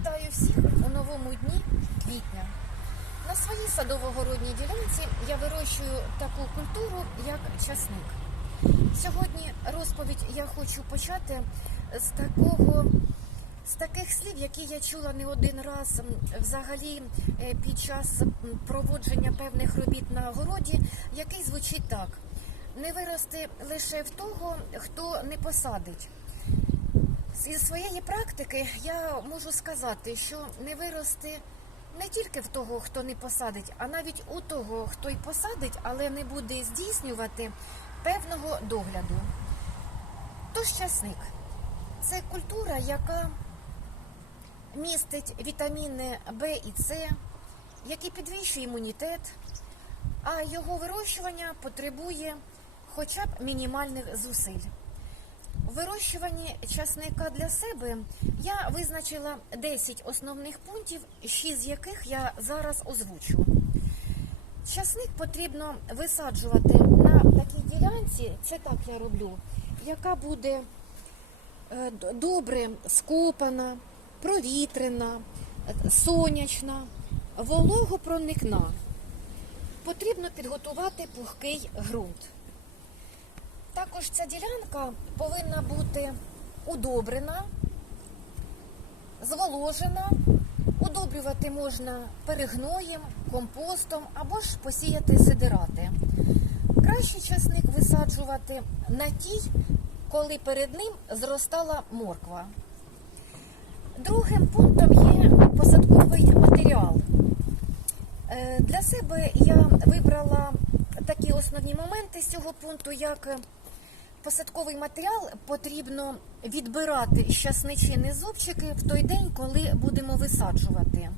Вітаю всіх у новому дні квітня. На своїй садово-городній ділянці я вирощую таку культуру, як часник. Сьогодні розповідь я хочу почати з такого. З таких слів, які я чула не один раз взагалі е, під час проводження певних робіт на городі, який звучить так: не вирости лише в того, хто не посадить. Зі своєї практики я можу сказати, що не вирости не тільки в того, хто не посадить, а навіть у того, хто й посадить, але не буде здійснювати певного догляду. Тож часник це культура, яка містить вітаміни В і С, які підвищує імунітет, а його вирощування потребує хоча б мінімальних зусиль. Вирощуванні часника для себе я визначила 10 основних пунктів, 6 з яких я зараз озвучу. Часник потрібно висаджувати на такій ділянці, це так я роблю, яка буде е, добре скопана, провітрена, сонячна, вологопроникна. Потрібно підготувати пухкий ґрунт. Також ця ділянка повинна бути удобрена, зволожена. Удобрювати можна перегноєм, компостом або ж посіяти сидирати. Краще часник висаджувати на тій, коли перед ним зростала морква. Другим пунктом є посадковий матеріал. Е, Для себе я вибрала такі основні моменти з цього пункту, як посадковий матеріал потрібно відбирати з часничини зубчики в той день, коли будемо висаджувати.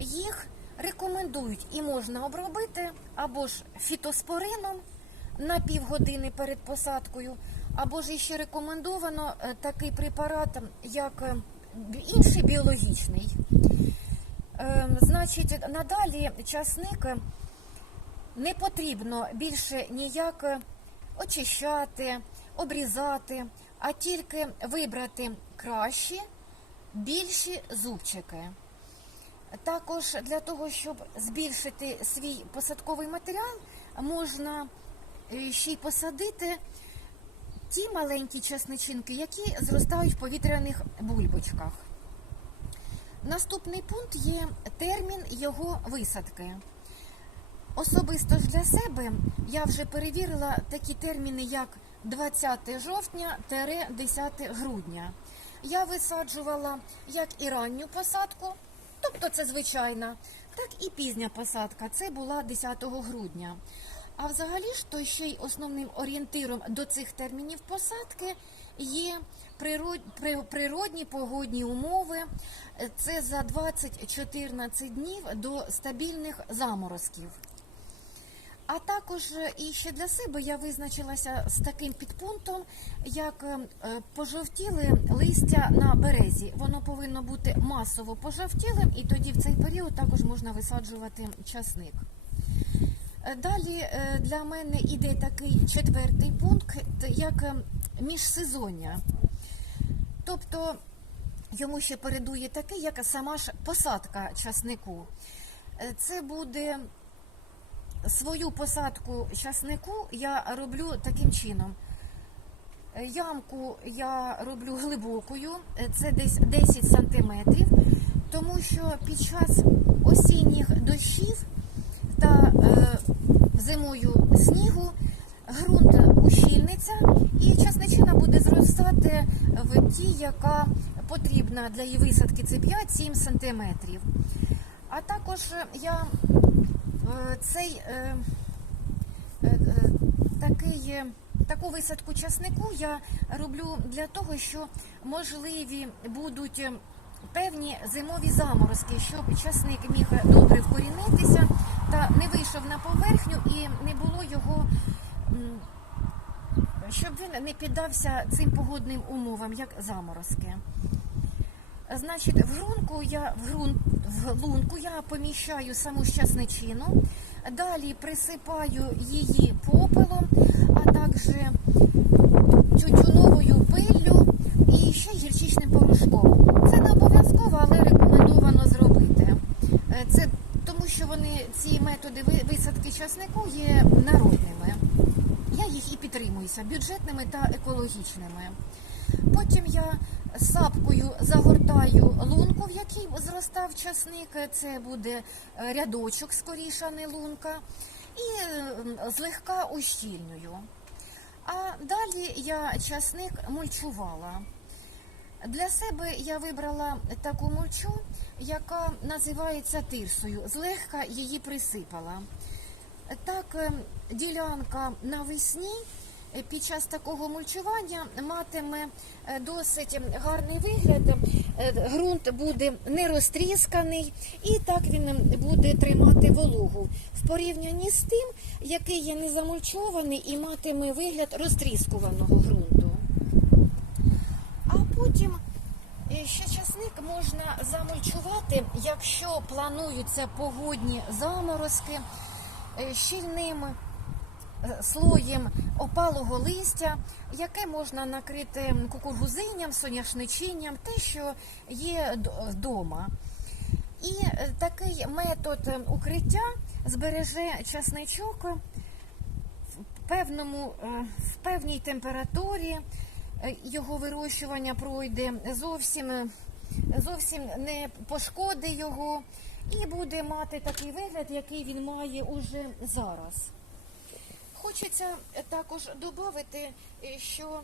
Їх рекомендують і можна обробити або ж фітоспорином на півгодини перед посадкою, або ж іще рекомендовано е, такий препарат, як інший біологічний. Е, Значить, надалі часник не потрібно більше ніяк очищати, обрізати, а тільки вибрати кращі, більші зубчики. Також для того, щоб збільшити свій посадковий матеріал, можна е, ще й посадити ті маленькі часничинки, які зростають в повітряних бульбочках. Наступний пункт є термін його висадки. Особисто ж для себе я вже перевірила такі терміни, як 20 жовтня 10 грудня. Я висаджувала як і ранню посадку, тобто це звичайна, так і пізня посадка. Це була 10 грудня. А взагалі ж то ще й основним орієнтиром до цих термінів посадки є природ- при- природні погодні умови. Це за 20-14 днів до стабільних заморозків. А також е, і ще для себе я визначилася з таким підпунктом, як е, е, пожовтіли листя на березі. Воно повинно бути масово пожовтілим, і тоді в цей період також можна висаджувати часник. Е, Далі для мене іде такий четвертий пункт, як е, міжсезоння. Тобто йому ще передує такий, як сама ж посадка часнику. Це буде свою посадку часнику я роблю таким чином. Ямку я роблю глибокою, це десь 10 сантиметрів, тому що під час осінніх дощів та е, зимою снігу ґрунт ущільниться і часничина буде зростати в тій, яка потрібна для її висадки. Це 5-7 сантиметрів. А також я цей е, е, е, такий, е, таку висадку часнику я роблю для того, що можливі будуть е, певні зимові заморозки, щоб часник міг добре вкорінитися та не вийшов на поверхню і не було його. Щоб він не піддався цим погодним умовам, як заморозки. Значить, в грунку я в грун, в лунку я поміщаю саму щасничину, далі присипаю її попелом, а також тютюновою пиллю і ще гірчичним порошком. Це не обов'язково, але рекомендовано зробити. Е, це тому, що вони ці методи висадки часнику є народними. Я їх і підтримуюся бюджетними та екологічними. Потім я сапкою загортаю лунку, в якій зростав часник. Це буде е, рядочок, скоріше, не лунка, і е, злегка ущільнюю. А далі я часник мульчувала. Для себе я вибрала таку мульчу, яка називається тирсою. Злегка її присипала. Так, е, ділянка навесні під час такого мульчування матиме е, досить гарний вигляд. Е, Ґрунт буде не розтрісканий, і так він буде тримати вологу в порівнянні з тим, який є незамульчований і матиме вигляд розтріскуваного ґрунту. А потім е, ще часник можна замульчувати, якщо плануються погодні заморозки е, щільним е, слоєм опалого листя, яке можна накрити кукурузинням, соняшничинням, те, що є вдома. І е, такий метод е, укриття збереже часничок в певному, е, в певній температурі. Е, Його вирощування пройде зовсім, е, зовсім не пошкоди його і буде мати такий вигляд, який він має уже зараз. Хочеться е, також додати, е, що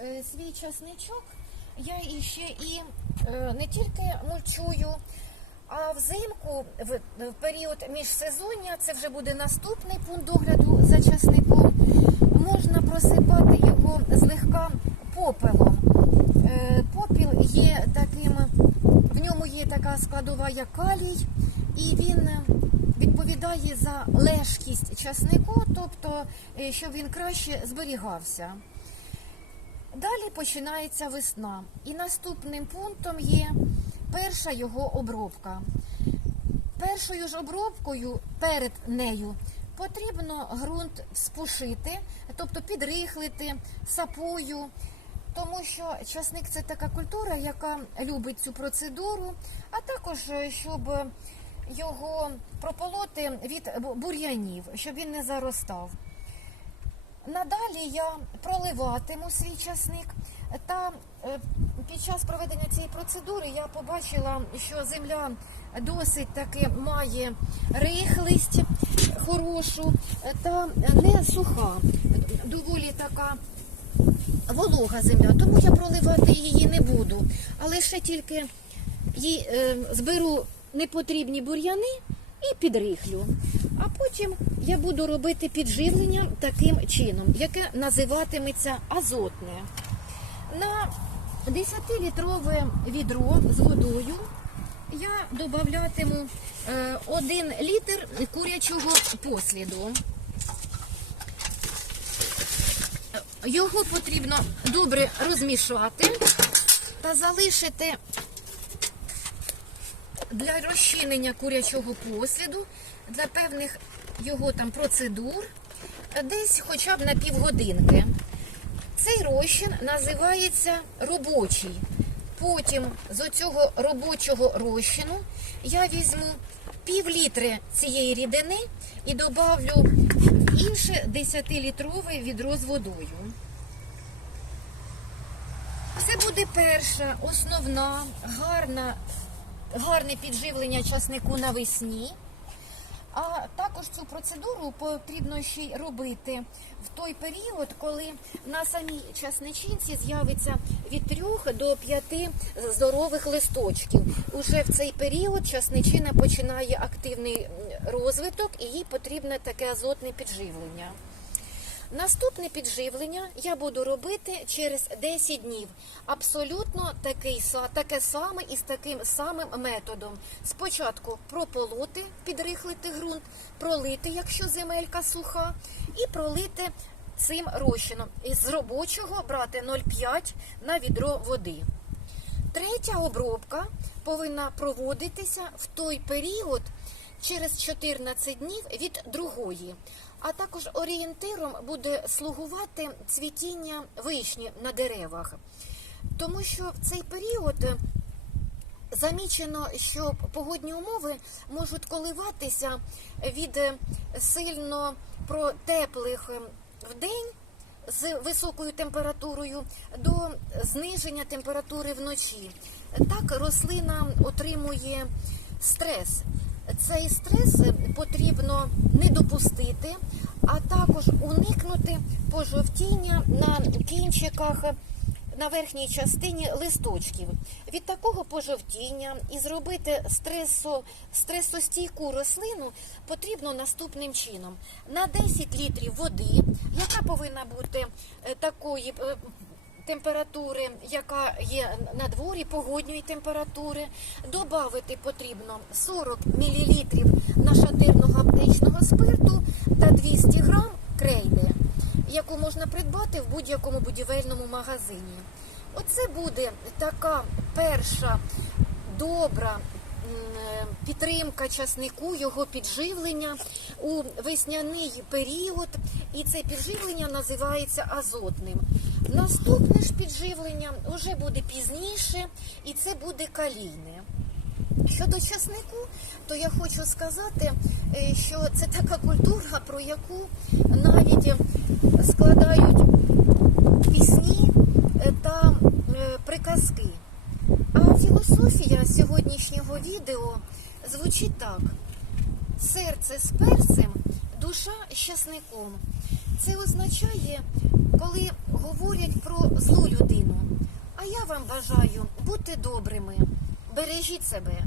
е, свій часничок я іще і не тільки мульчую, а взимку, в, період міжсезоння, це вже буде наступний пункт догляду за часником, можна просипати його злегка попелом. Попіл є таким, в ньому є така складова, як калій, і він відповідає за лежкість часнику, тобто, е, щоб він краще зберігався. Далі починається весна, і наступним пунктом є перша його обробка. Першою ж обробкою перед нею потрібно ґрунт спушити, тобто підрихлити сапою, тому що часник це така культура, яка любить цю процедуру, а також е, щоб його прополоти від бур'янів, щоб він не заростав. Надалі я проливатиму свій часник. Та е, під час проведення цієї процедури я побачила, що земля досить таки має рихлість хорошу та не суха, доволі така волога земля, тому я проливати її не буду. Але ще тільки їй, е, зберу непотрібні бур'яни і підрихлю. А потім я буду робити підживлення таким чином, яке називатиметься азотне. На 10-літрове відро з водою я додатиму 1 літр курячого посліду. Його потрібно добре розмішати та залишити для розчинення курячого посліду, для певних його там процедур, десь хоча б на півгодинки. Цей розчин називається робочий. Потім з оцього робочого розчину я візьму пів літри цієї рідини і добавлю інше 10-літрове відро з водою. Це буде перша основна гарна гарне підживлення часнику навесні. А також цю процедуру потрібно ще й робити в той період, коли на самій часничинці з'явиться від 3 до 5 здорових листочків. Уже в цей період часничина починає активний розвиток і їй потрібне таке азотне підживлення. Наступне підживлення я буду робити через 10 днів. Абсолютно такий, таке саме і з таким самим методом. Спочатку прополоти, підрихлити ґрунт, пролити, якщо земелька суха, і пролити цим розчином. Із робочого брати 0,5 на відро води. Третя обробка повинна проводитися в той період через 14 днів від другої. А також орієнтиром буде слугувати цвітіння вишні на деревах. Тому що в цей період Замічено, що погодні умови можуть коливатися від е, сильно протеплих е, вдень з високою температурою до зниження температури вночі. Так рослина отримує стрес. Цей стрес потрібно не допустити, пожовтіння на кінчиках на верхній частині листочків. Від такого пожовтіння і зробити стресо, стресостійку рослину потрібно наступним чином. На 10 літрів води, яка повинна бути е, такої е, температури, яка є на дворі, погодньої температури, додати потрібно 40 мл нашатирного аптечного спирту та 200 грам крейди, яку можна придбати в будь-якому будівельному магазині. Оце буде така перша добра е, підтримка часнику, його підживлення у весняний період, і це підживлення називається азотним. Наступне ж підживлення вже буде пізніше, і це буде калійне. Щодо часнику, то я хочу сказати, е, що це така культура, про яку навіть складають пісні е, та е, приказки. А філософія сьогоднішнього відео звучить так: серце з перцем, душа з часником. Це означає, коли говорять про злу людину. А я вам бажаю бути добрими, бережіть себе.